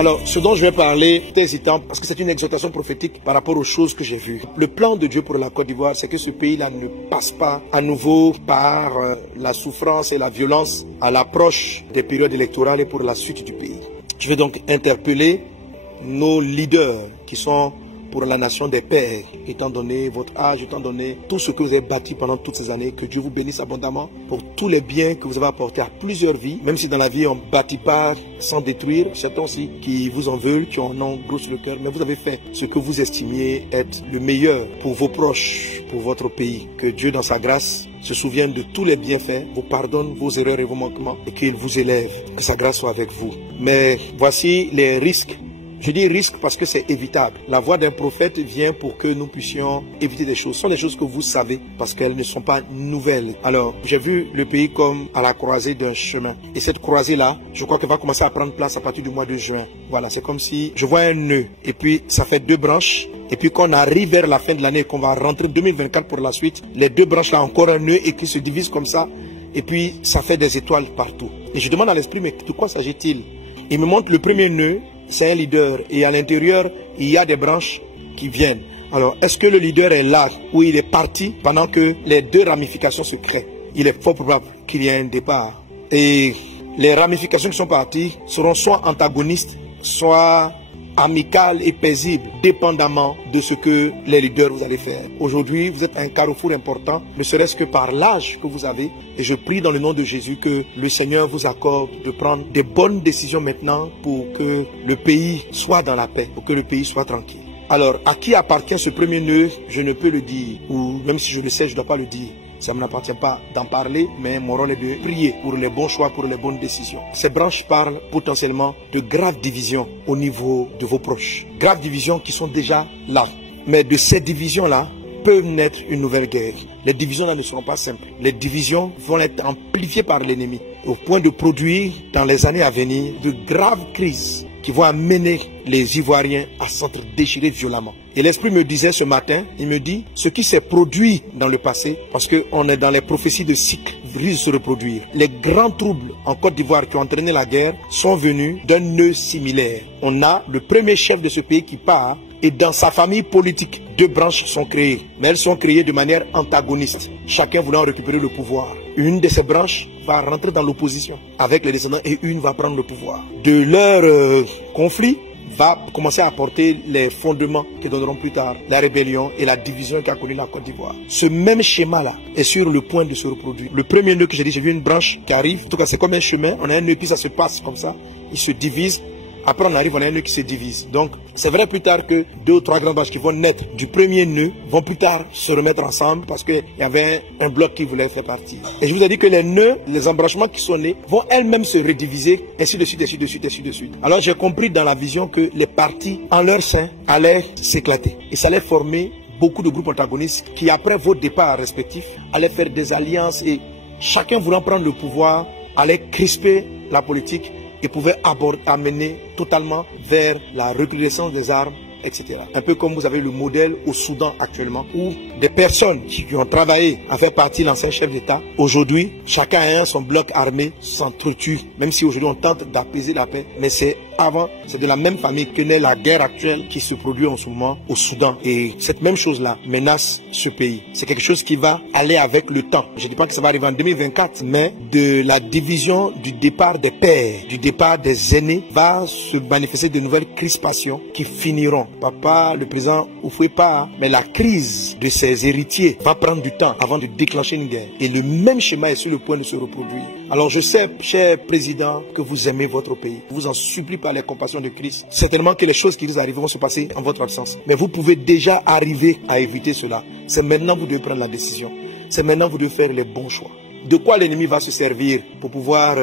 Alors, ce dont je vais parler, tout hésitant, parce que c'est une exhortation prophétique par rapport aux choses que j'ai vues. Le plan de Dieu pour la Côte d'Ivoire, c'est que ce pays-là ne passe pas à nouveau par la souffrance et la violence à l'approche des périodes électorales et pour la suite du pays. Je vais donc interpeller nos leaders qui sont pour la nation des pères, étant donné votre âge, étant donné tout ce que vous avez bâti pendant toutes ces années, que Dieu vous bénisse abondamment pour tous les biens que vous avez apportés à plusieurs vies, même si dans la vie on ne bâtit pas sans détruire, certains aussi qui vous en veulent, qui en ont gros sur le cœur, mais vous avez fait ce que vous estimiez être le meilleur pour vos proches, pour votre pays. Que Dieu dans sa grâce se souvienne de tous les bienfaits, vous pardonne vos erreurs et vos manquements et qu'il vous élève, que sa grâce soit avec vous. Mais voici les risques. Je dis risque parce que c'est évitable. La voix d'un prophète vient pour que nous puissions éviter des choses. Ce sont des choses que vous savez parce qu'elles ne sont pas nouvelles. Alors, j'ai vu le pays comme à la croisée d'un chemin. Et cette croisée-là, je crois qu'elle va commencer à prendre place à partir du mois de juin. Voilà, c'est comme si je vois un nœud et puis ça fait 2 branches. Et puis quand on arrive vers la fin de l'année, qu'on va rentrer 2024 pour la suite, les 2 branches-là, encore un nœud et qui se divisent comme ça. Et puis ça fait des étoiles partout. Et je demande à l'esprit, mais de quoi s'agit-il? Il me montre le premier nœud. C'est un leader et à l'intérieur, il y a des branches qui viennent. Alors, est-ce que le leader est là ou il est parti pendant que les 2 ramifications se créent? Il est fort probable qu'il y ait un départ. Et les ramifications qui sont parties seront soit antagonistes, soit amicales et paisibles, dépendamment de ce que les leaders vous allez faire. Aujourd'hui, vous êtes à un carrefour important, ne serait-ce que par l'âge que vous avez. Et je prie dans le nom de Jésus que le Seigneur vous accorde de prendre des bonnes décisions maintenant pour que le pays soit dans la paix, pour que le pays soit tranquille. Alors, à qui appartient ce premier nœud? Je ne peux le dire, ou même si je le sais, je ne dois pas le dire. Ça ne m'appartient pas d'en parler, mais mon rôle est de prier pour les bons choix, pour les bonnes décisions. Ces branches parlent potentiellement de graves divisions au niveau de vos proches. Graves divisions qui sont déjà là. Mais de ces divisions-là peuvent naître une nouvelle guerre. Les divisions-là ne seront pas simples. Les divisions vont être amplifiées par l'ennemi, au point de produire dans les années à venir de graves crises qui vont amener les Ivoiriens à s'entre-déchirer violemment. Et l'Esprit me disait ce matin, il me dit, ce qui s'est produit dans le passé, parce qu'on est dans les prophéties de cycle, risque de se reproduire. Les grands troubles en Côte d'Ivoire qui ont entraîné la guerre sont venus d'un nœud similaire. On a le premier chef de ce pays qui part, et dans sa famille politique, 2 branches sont créées. Mais elles sont créées de manière antagoniste, chacun voulant récupérer le pouvoir. Une de ces branches va rentrer dans l'opposition avec les descendants et une va prendre le pouvoir. De leur conflit va commencer à apporter les fondements qui donneront plus tard la rébellion et la division qu'a connue la Côte d'Ivoire. Ce même schéma-là est sur le point de se reproduire. Le premier nœud que j'ai dit, j'ai vu une branche qui arrive. En tout cas, c'est comme un chemin. On a un nœud, puis ça se passe comme ça. Il se divise. Après, on arrive, on a un nœud qui se divise. Donc, c'est vrai plus tard que 2 ou 3 grandes branches qui vont naître du premier nœud vont plus tard se remettre ensemble parce qu'il y avait un bloc qui voulait faire partie. Et je vous ai dit que les nœuds, les embranchements qui sont nés vont elles-mêmes se rediviser, ainsi de suite, ainsi de suite, ainsi de suite. Alors, j'ai compris dans la vision que les partis en leur sein allaient s'éclater. Et ça allait former beaucoup de groupes antagonistes qui, après vos départs respectifs, allaient faire des alliances et chacun voulant prendre le pouvoir, allait crisper la politique et pouvait amener totalement vers la recrudescence des armes, etc. Un peu comme vous avez le modèle au Soudan actuellement, où des personnes qui ont travaillé à faire partie de l'ancien chef d'État, aujourd'hui, chacun ayant son bloc armé, s'entretue. Même si aujourd'hui on tente d'apaiser la paix, mais c'est de la même famille que naît la guerre actuelle qui se produit en ce moment au Soudan. Et cette même chose-là menace ce pays. C'est quelque chose qui va aller avec le temps. Je ne dis pas que ça va arriver en 2024, mais de la division du départ des pères, du départ des aînés, va se manifester de nouvelles crispations qui finiront. Papa, le président Houphouët-Boigny, mais la crise de ses héritiers va prendre du temps avant de déclencher une guerre. Et le même schéma est sur le point de se reproduire. Alors je sais, cher président, que vous aimez votre pays. Je vous en supplie par les compassions de Christ. Certainement que les choses qui vous arrivent vont se passer en votre absence. Mais vous pouvez déjà arriver à éviter cela. C'est maintenant que vous devez prendre la décision. C'est maintenant que vous devez faire les bons choix. De quoi l'ennemi va se servir pour pouvoir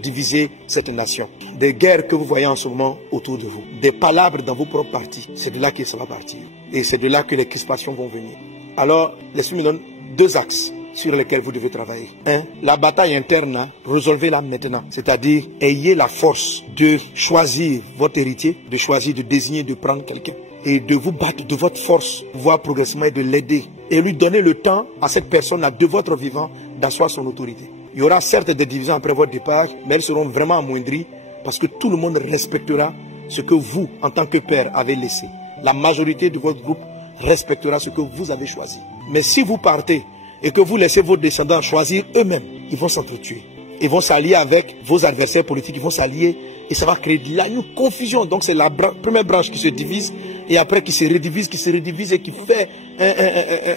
diviser cette nation? Des guerres que vous voyez en ce moment autour de vous. Des palabres dans vos propres partis. C'est de là que ça va partir. Et c'est de là que les crispations vont venir. Alors, l'Esprit me donne 2 axes sur lesquels vous devez travailler. 1. La bataille interne, résolvez-la maintenant. C'est-à-dire, ayez la force de choisir votre héritier, de choisir, de désigner, de prendre quelqu'un. Et de vous battre de votre force, voir progressivement et de l'aider. Et lui donner le temps à cette personne-là, de votre vivant, d'asseoir son autorité. Il y aura certes des divisions après votre départ, mais elles seront vraiment amoindries parce que tout le monde respectera ce que vous, en tant que père, avez laissé. La majorité de votre groupe respectera ce que vous avez choisi. Mais si vous partez et que vous laissez vos descendants choisir eux-mêmes, ils vont s'entretuer. Ils vont s'allier avec vos adversaires politiques, ils vont s'allier et ça va créer de une confusion. Donc c'est la première branche qui se divise et après qui se redivise et qui fait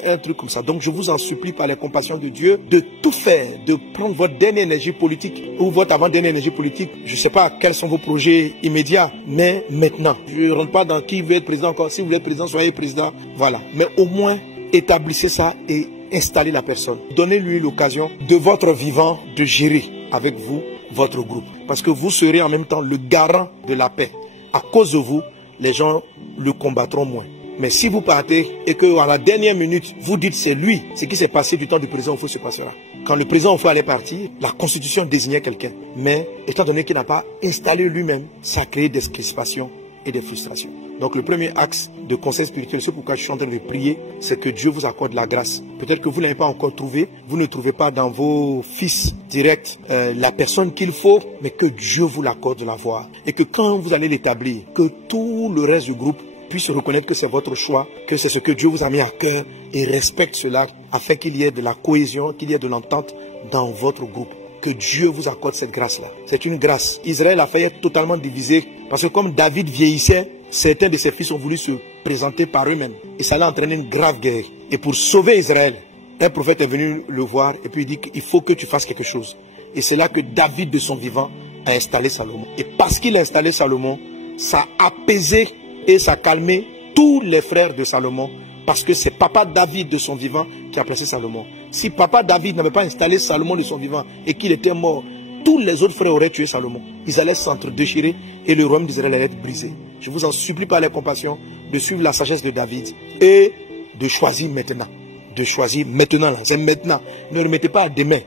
un truc comme ça. Donc je vous en supplie par la compassion de Dieu de tout faire, de prendre votre dernière énergie politique ou votre avant-dernière énergie politique. Je ne sais pas quels sont vos projets immédiats, mais maintenant. Je ne rentre pas dans qui veut être président encore. Si vous voulez être président, soyez président. Voilà. Mais au moins, établissez ça et installez la personne. Donnez-lui l'occasion de votre vivant de gérer avec vous votre groupe. Parce que vous serez en même temps le garant de la paix. À cause de vous, les gens le combattront moins. Mais si vous partez et qu'à la dernière minute, vous dites c'est lui, ce qui s'est passé du temps du président Oufou se passera. Quand le président Oufou allait partir, la constitution désignait quelqu'un. Mais étant donné qu'il n'a pas installé lui-même, ça a créé des crispations et des frustrations. Donc le premier axe de conseil spirituel, c'est pourquoi je suis en train de prier, c'est que Dieu vous accorde la grâce. Peut-être que vous ne l'avez pas encore trouvé, vous ne trouvez pas dans vos fils directs la personne qu'il faut, mais que Dieu vous l'accorde de la voir. Et que quand vous allez l'établir, que tout le reste du groupe puisse reconnaître que c'est votre choix, que c'est ce que Dieu vous a mis à cœur et respecte cela afin qu'il y ait de la cohésion, qu'il y ait de l'entente dans votre groupe. Que Dieu vous accorde cette grâce-là. C'est une grâce. Israël a failli être totalement divisé parce que comme David vieillissait, certains de ses fils ont voulu se présenter par eux-mêmes. Et ça a entraîné une grave guerre. Et pour sauver Israël, un prophète est venu le voir et puis il dit qu'il faut que tu fasses quelque chose. Et c'est là que David de son vivant a installé Salomon. Et parce qu'il a installé Salomon, ça a apaisé et ça a calmé tous les frères de Salomon. Parce que c'est papa David de son vivant qui a placé Salomon. Si papa David n'avait pas installé Salomon de son vivant et qu'il était mort, tous les autres frères auraient tué Salomon. Ils allaient s'entre-déchirer et le royaume d'Israël allait être brisé. Je vous en supplie par la compassion de suivre la sagesse de David et de choisir maintenant. De choisir maintenant, là. C'est maintenant. Ne remettez pas à demain.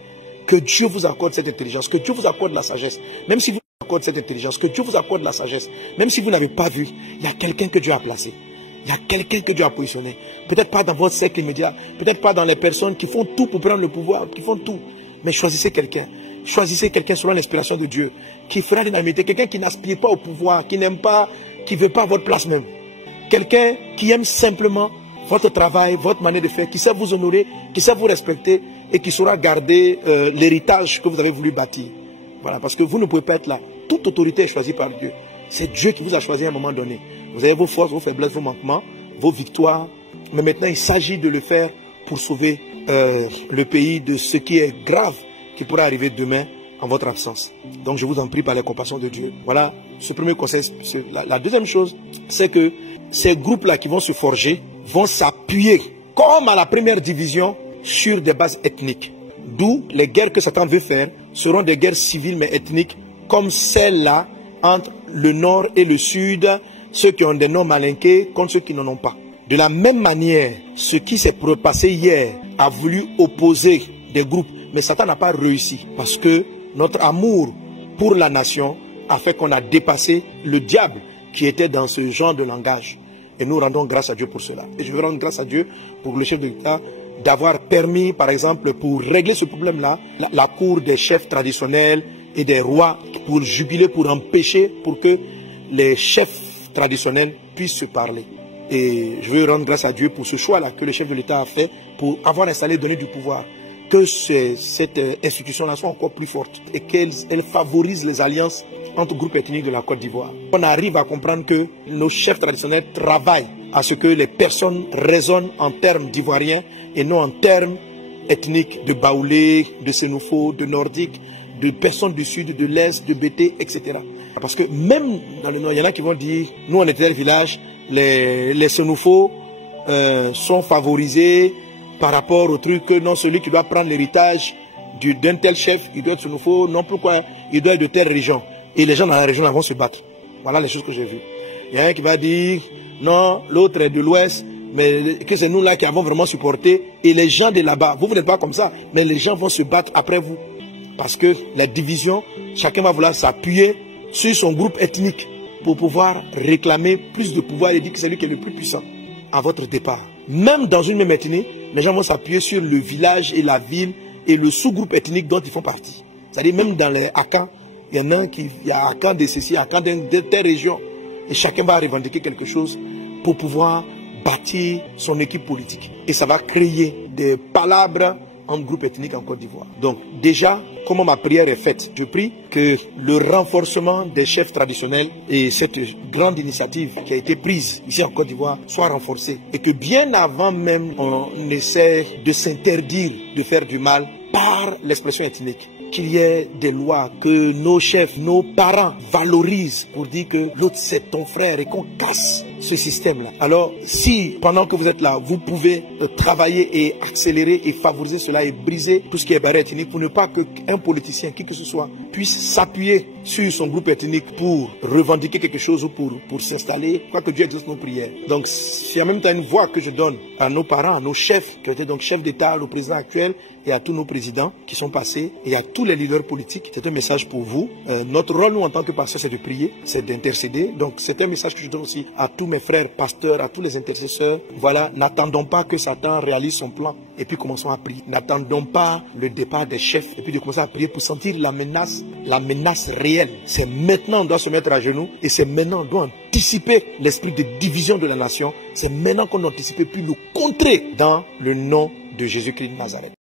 Que Dieu vous accorde cette intelligence, que Dieu vous accorde la sagesse. Même si vous accorde cette intelligence, que Dieu vous accorde la sagesse. Même si vous n'avez pas vu, il y a quelqu'un que Dieu a placé. Il y a quelqu'un que Dieu a positionné. Peut-être pas dans votre cercle immédiat, peut-être pas dans les personnes qui font tout pour prendre le pouvoir, qui font tout. Mais choisissez quelqu'un. Choisissez quelqu'un selon l'inspiration de Dieu, qui fera l'unanimité. Quelqu'un qui n'aspire pas au pouvoir, qui n'aime pas, qui ne veut pas votre place même. Quelqu'un qui aime simplement votre travail, votre manière de faire, qui sait vous honorer, qui sait vous respecter et qui saura garder l'héritage que vous avez voulu bâtir. Voilà, parce que vous ne pouvez pas être là. Toute autorité est choisie par Dieu. C'est Dieu qui vous a choisi à un moment donné. Vous avez vos forces, vos faiblesses, vos manquements, vos victoires. Mais maintenant, il s'agit de le faire pour sauver le pays de ce qui est grave qui pourrait arriver demain en votre absence. Donc, je vous en prie par la compassion de Dieu. Voilà, ce premier conseil. La deuxième chose, c'est que ces groupes-là qui vont se forger vont s'appuyer, comme à la première division, sur des bases ethniques. D'où les guerres que Satan veut faire seront des guerres civiles mais ethniques, comme celle-là entre le nord et le sud, ceux qui ont des noms malinqués contre ceux qui n'en ont pas. De la même manière, ce qui s'est passé hier a voulu opposer des groupes, mais Satan n'a pas réussi parce que notre amour pour la nation a fait qu'on a dépassé le diable qui était dans ce genre de langage. Et nous rendons grâce à Dieu pour cela. Et je veux rendre grâce à Dieu pour le chef de l'État d'avoir permis, par exemple, pour régler ce problème-là, la cour des chefs traditionnels et des rois pour jubiler, pour empêcher, pour que les chefs traditionnels puissent se parler. Et je veux rendre grâce à Dieu pour ce choix-là que le chef de l'État a fait pour avoir installé, donné du pouvoir. Que cette institution-là soit encore plus forte et qu'elle favorise les alliances entre groupes ethniques de la Côte d'Ivoire. On arrive à comprendre que nos chefs traditionnels travaillent à ce que les personnes raisonnent en termes d'ivoiriens et non en termes ethniques de Baoulé, de Sénoufo, de Nordiques, de personnes du sud, de l'est, de Bété, etc. Parce que même dans le nord, il y en a qui vont dire, nous on est tel village, les Sénoufos sont favorisés par rapport au truc que non, celui qui doit prendre l'héritage d'un tel chef, il doit être Sénoufo, non pourquoi il doit être de telle région. Et les gens dans la région vont se battre. Voilà les choses que j'ai vues. Il y a un qui va dire, non, l'autre est de l'ouest, mais que c'est nous là qui avons vraiment supporté. Et les gens de là-bas, vous n'êtes pas comme ça, mais les gens vont se battre après vous. Parce que la division, chacun va vouloir s'appuyer sur son groupe ethnique pour pouvoir réclamer plus de pouvoir et dire que c'est lui qui est le plus puissant à votre départ. Même dans une même ethnie, les gens vont s'appuyer sur le village et la ville et le sous-groupe ethnique dont ils font partie. C'est-à-dire même dans les Akans, il y en a qui, il y a Akans de ceci, Akans de telle région. et chacun va revendiquer quelque chose pour pouvoir bâtir son équipe politique. Et ça va créer des palabres en groupe ethnique en Côte d'Ivoire. Donc déjà, comment ma prière est faite, je prie que le renforcement des chefs traditionnels et cette grande initiative qui a été prise ici en Côte d'Ivoire soit renforcée. Et que bien avant même on essaie de s'interdire de faire du mal par l'expression ethnique, qu'il y ait des lois, que nos chefs, nos parents valorisent pour dire que l'autre c'est ton frère et qu'on casse ce système-là. Alors, si pendant que vous êtes là, vous pouvez travailler et accélérer et favoriser cela et briser tout ce qui est barrière ethnique pour ne pas qu'un politicien, qui que ce soit, puisse s'appuyer sur son groupe ethnique pour revendiquer quelque chose ou pour s'installer, je crois que Dieu exauce nos prières. Donc, c'est en même temps une voix que je donne à nos parents, à nos chefs, qui étaient donc chefs d'État, au président actuel et à tous nos présidents qui sont passés et à tous les leaders politiques. C'est un message pour vous. Notre rôle, nous, en tant que pasteurs, c'est de prier, c'est d'intercéder. Donc, c'est un message que je donne aussi à tous mes frères pasteurs, à tous les intercesseurs. Voilà, n'attendons pas que Satan réalise son plan et puis commençons à prier. N'attendons pas le départ des chefs et puis de commencer à prier pour sentir la menace réelle. C'est maintenant on doit se mettre à genoux et c'est maintenant on doit anticiper l'esprit de division de la nation. C'est maintenant qu'on anticipe puis nous contrer dans le nom de Jésus-Christ de Nazareth.